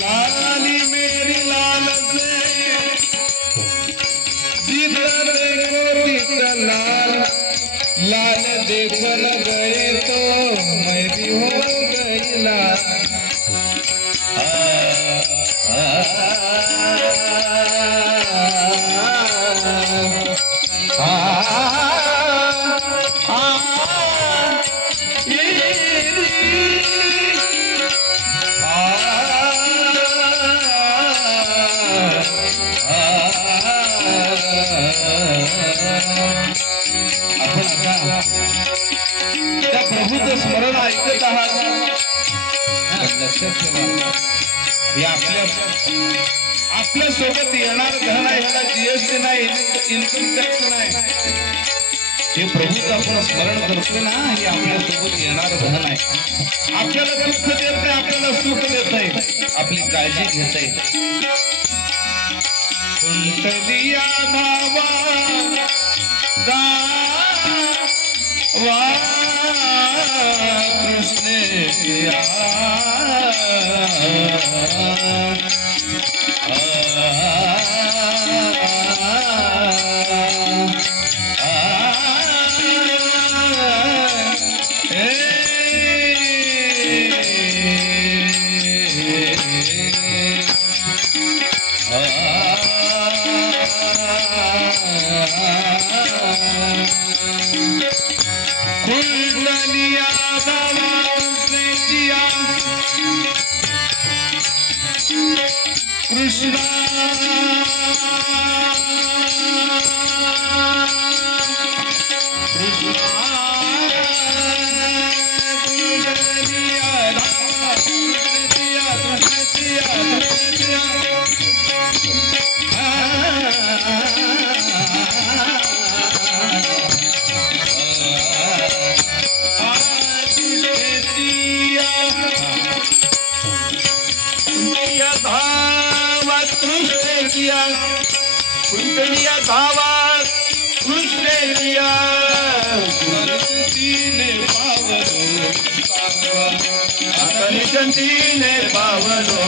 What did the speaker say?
लाली मेरी लाल से जिधर देखो तिधर लाल लाल देखो न गए तो मैं भी हो गई लाल आपण आता त्या प्रभूचं स्मरण ऐकत आहात. लक्षात ठेवा हे आपल्या सोबत येणार धन आहे. ह्याला जीएसटी नाही, इन्कम टॅक्स नाही. हे प्रभूचं आपण स्मरण करतोय ना, हे आपल्या सोबत येणार धन आहे. आपल्याला दुःख देत नाही, आपल्याला सुख देत आहे, आपली काळजी घेत आहे. कुंडलिया धावा कृष्ण किया कुंडलिया धावा कृष्णा कुंडलिया धावा कृष्ण लिया ने पावनो